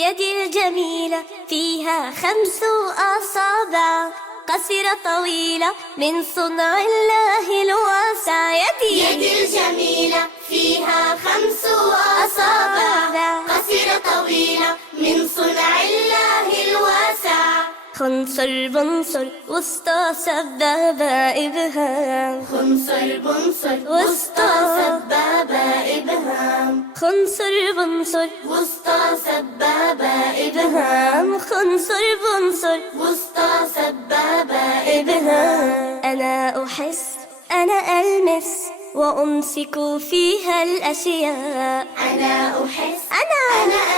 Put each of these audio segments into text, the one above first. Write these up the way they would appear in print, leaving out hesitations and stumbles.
يدي الجميلة فيها 5 أصابع، قصيرة طويلة من صنع الله الواسع. يدي الجميلة فيها 5 أصابع، قصيرة طويلة من صنع الله الواسع. خنصر بنصر وسطى سبابة إبهام، خنصر بنصر وسطى سبابة إبهام، خنصر بنصر وسطى سبابة إبهام، خنصر بنصر وسطى سبابة إبهام. أنا أحس أنا ألمس وأمسك فيها الأشياء، أنا أحس أنا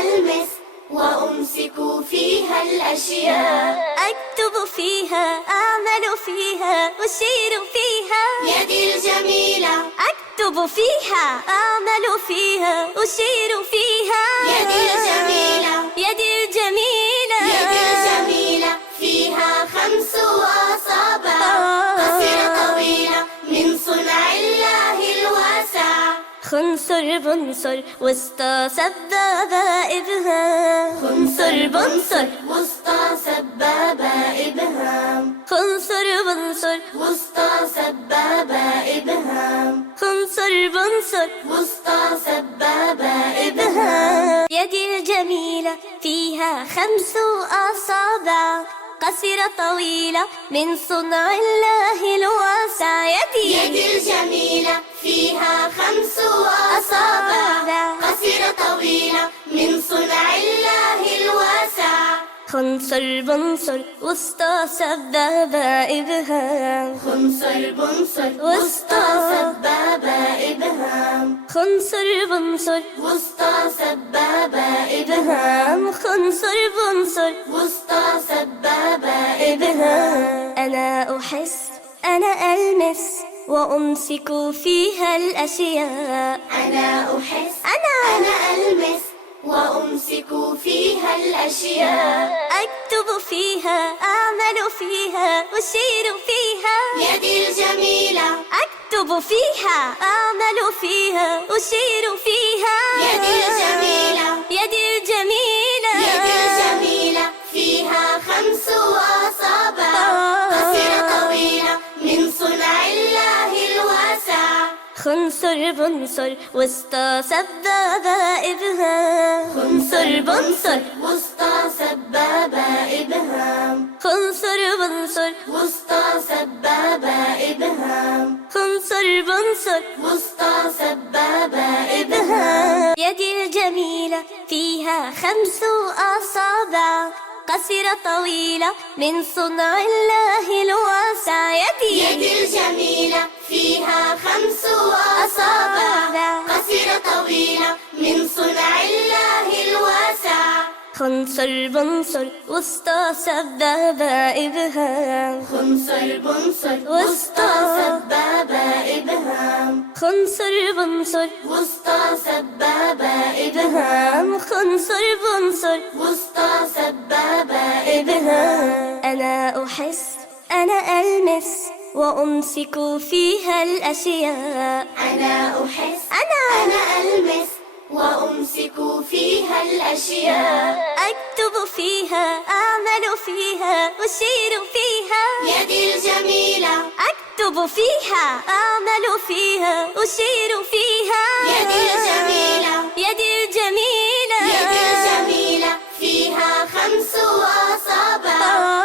ألمس وأمسك فيها الأشياء. أكتب فيها، أعمل فيها، أشير فيها. يدي الجميلة أكتب فيها، أعمل فيها، أشير فيها. يدي الجميلة يدي الجميلة يدي الجميلة فيها 5 أصابع، قصيرة طويلة من صنع الله الواسع. خنصر بنصر وسطى سبابة إبهام، خنصر بنصر وسطى سبابة إبهام، خنصر بنصر وسطى سبابة إبهام، خنصر بنصر وسطى سبابة إبهام. يدي الجميلة فيها 5 أصابع، قصيرة طويلة من صنع الله الواسع. يدي الجميلة فيها 5 أصابع، قصيرة طويلة من صنع الله الواسع. خنصر بنصر وسطى سبابة إبهام، خنصر بنصر وسطى سبابة إبهام، خنصر بنصر وسطى سبابة إبهام، خنصر بنصر وسطى سبابة إبهام. أنا أحس أنا ألمس وأمسك فيها الأشياء، أنا أحس أنا ألمس وأمسك فيها الأشياء. أكتب فيها، أعمل فيها، أشير فيها. يدي الجميلة أكتب فيها، أعمل فيها، أشير فيها. يدي الجميلة يدي الجميلة يدي الجميلة فيها 5 أصابع، قصيرة طويلة من صنع الله الواسع. خنصر بنصر وسطى سبابة إبهام، خنصر بنصر وسطى سبابة إبهام، خنصر بنصر وسطى سبابة إبهام، خنصر بنصر وسطى سبابة إبهام. يدي الجميلة فيها 5 أصابع، قصيرة طويلة من صنع الله الواسع. يدي الجميلة فيها 5 أصابع، قصيرة طويلة من صنع الله الواسع. خنصر بنصر وسطى سبابة إبهام، خنصر بنصر وسطى سبابة إبهام، خنصر بنصر وسطى سبابة إبهام، خنصر بنصر وسطى سبابة إبهام. أنا أحس أنا ألمس وأمسك فيها الأشياء، أنا أحس أنا ألمس وأمسك فيها الأشياء. أكتب فيها، أعمل فيها، أشير فيها. يدي الجميلة أكتب فيها، أعمل فيها، أشير فيها. يدي الجميلة يدي الجميلة يدي الجميلة فيها 5 أصابع،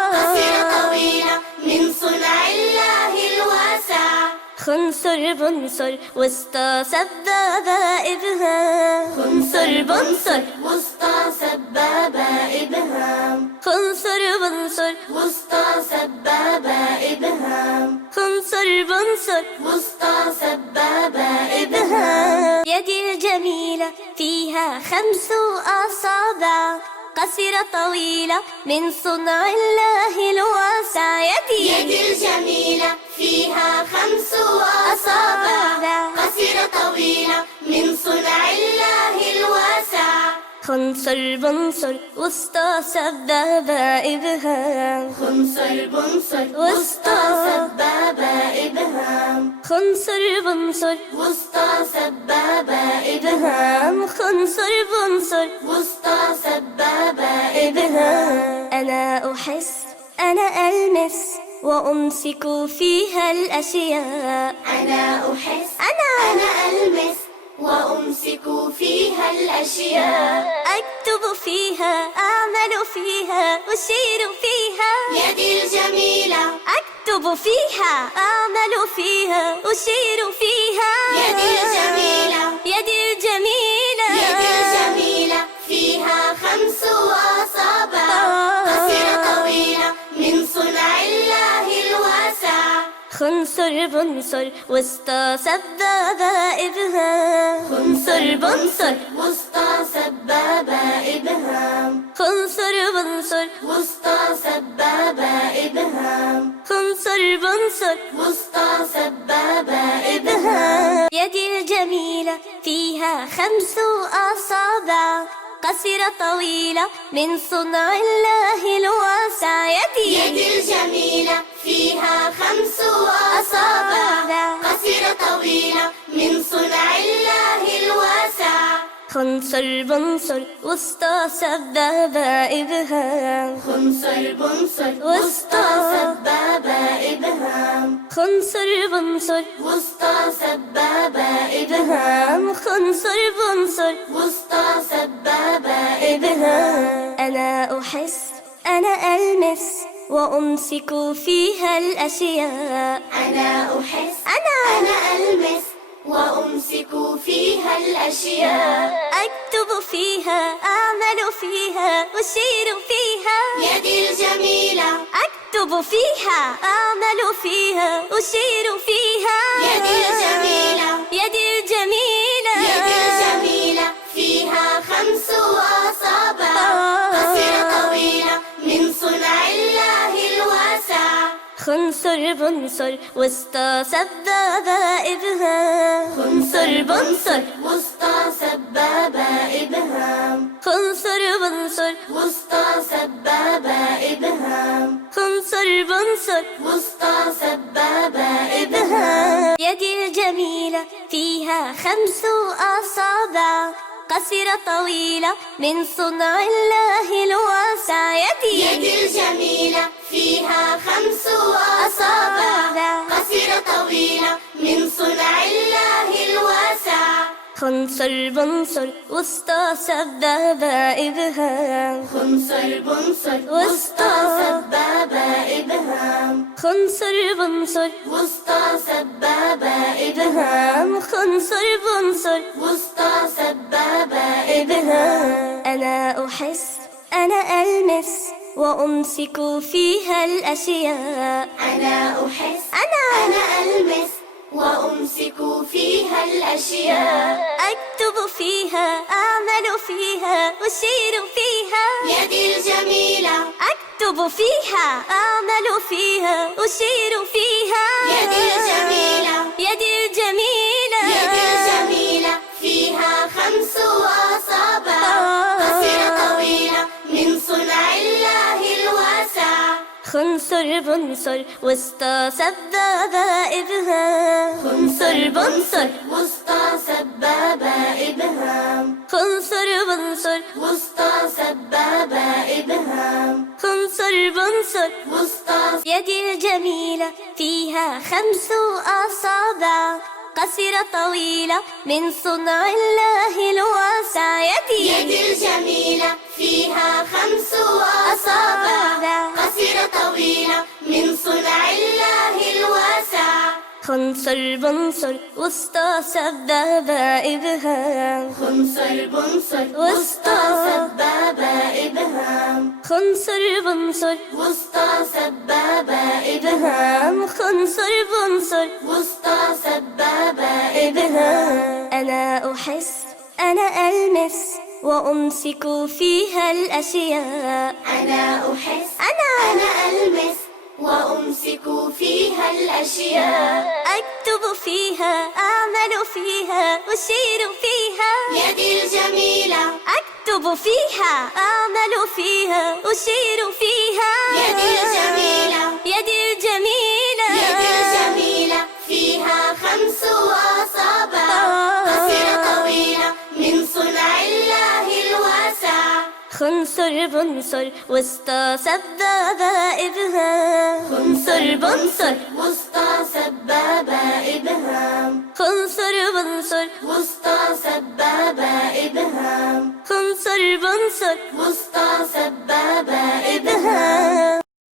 قصيرة طويلة من صنع الله الواسع. خنصر بنصر وسطى سبابة إبهام، خنصر بنصر وسطى سبابة إبهام، خنصر بنصر وسطى سبابة إبهام، خنصر بنصر وسطى سبابة إبهام. يدي الجميلة فيها 5 أصابع، قصيرة طويلة من صنع الله الواسع. يدي الجميلة فيها 5 أصابع، قصيرة طويلة من صنع الله الواسع. خنصر بنصر وسطى سبابة إبهام، خنصر بنصر وسطى سبابة إبهام، خنصر بنصر وسطى سبابة إبهام، إبهام، خنصر بنصر وسطى سبابة أنا أحس أنا ألمس وأمسك فيها الأشياء. أنا أحس أنا ألمس وأمسك فيها الأشياء. أكتب فيها أعمل فيها أشير فيها. يدي الجميلة أكتب فيها أعمل فيها أشير فيها. يدي الجميلة يدي الجميلة يدي الجميلة فيها 5 أصابع قصيرة طويلة من صنع الله الواسع. خنصر بنصر وسطى سبابة إبهام. خنصر بنصر وسطى سبابة إبهام. خنصر بنصر وسطى سبابة إبهام. خنصر بنصر وسطى سبابة إبهام. يدي الجميلة فيها 5 أصابع قصيرة طويلة من صنع الله الواسع. يدي الجميلة فيها 5 أصابع قصيرة طويلة من صنع الله الواسع. خنصر بنصر وسطى سبابة إبهام. خنصر بنصر وسطى سبابة إبهام. خنصر بنصر وسطى سبابة إبهام. خنصر بنصر وسطى سبابة إبهام. أنا أحس أنا ألمس وأمسك فيها الأشياء. أنا أحس أنا ألمس وأمسك فيها الأشياء. أكتب فيها أعمل فيها أشير فيها. يدي الجميلة أكتب فيها أعمل فيها أشير فيها. يدي الجميلة يدي الجميلة يدي الجميلة فيها 5 أصابع قصيرة طويلة من صنع الله الواسع. خنصر بنصر وسطى سبابة إبهام. خنصر بنصر وسطى سبابة إبهام. خنصر بنصر وسطى سبابة إبهام. خنصر بنصر وسطى سبابة إبهام. يدي الجميلة فيها 5 أصابع قصيرة طويلة من صنع الله الواسع. يدي الجميلة فيها 5 أصابع قصيرة طويلة من صنع الله الواسع. خنصر بنصر وسطى سبابة إبهام. خنصر بنصر وسطى سبابة إبهام. خنصر بنصر وسطى سبابة إبهام. خنصر بنصر وسطى سبابة إبهام. أنا أحس أنا ألمس وأمسك فيها الأشياء. أنا أحس أنا ألمس وأمسك فيها الأشياء. أكتب فيها أعمل فيها أشير فيها. يدي الجميلة أكتب فيها أعمل فيها أشير فيها. يدي الجميلة يدي الجميلة يدي الجميلة فيها 5 أصابع قصيرة طويلة من صنع الله الواسع. خنصر بنصر وسطى سبابة إبهام. خنصر بنصر وسطى سبابة إبهام. خنصر بنصر وسطى سبابة إبهام. خنصر بنصر وسطى يدي الجميلة فيها 5 أصابع قصيرة طويلة من صنع الله الواسع. يدي الجميلة فيها 5 أصابع قصيرة طويلة من صنع الله الواسع. خنصر بنصر وسطى سبابة إبهام. خنصر بنصر وسطى سبابة إبهام. خنصر بنصر وسطى سبابة إبهام. خنصر بنصر وسطى سبابة إبهام. أنا أحس أنا ألمس وأمسك فيها الأشياء. أنا أحس أنا ألمس وأمسك فيها الأشياء. أكتب فيها أعمل فيها أشير فيها. يدي الجميلة أكتب فيها أعمل فيها أشير فيها. يدي الجميلة يدي الجميلة يدي الجميلة فيها 5 أصابع قصيرة طويلة من صنع الله الواسع. خنصر خنصر بنصر وسطى سبابة إبهام خنصر بنصر وسطى سبابة إبهام خنصر بنصر وسطى سبابة إبهام خنصر بنصر وسطى سبابة إبهام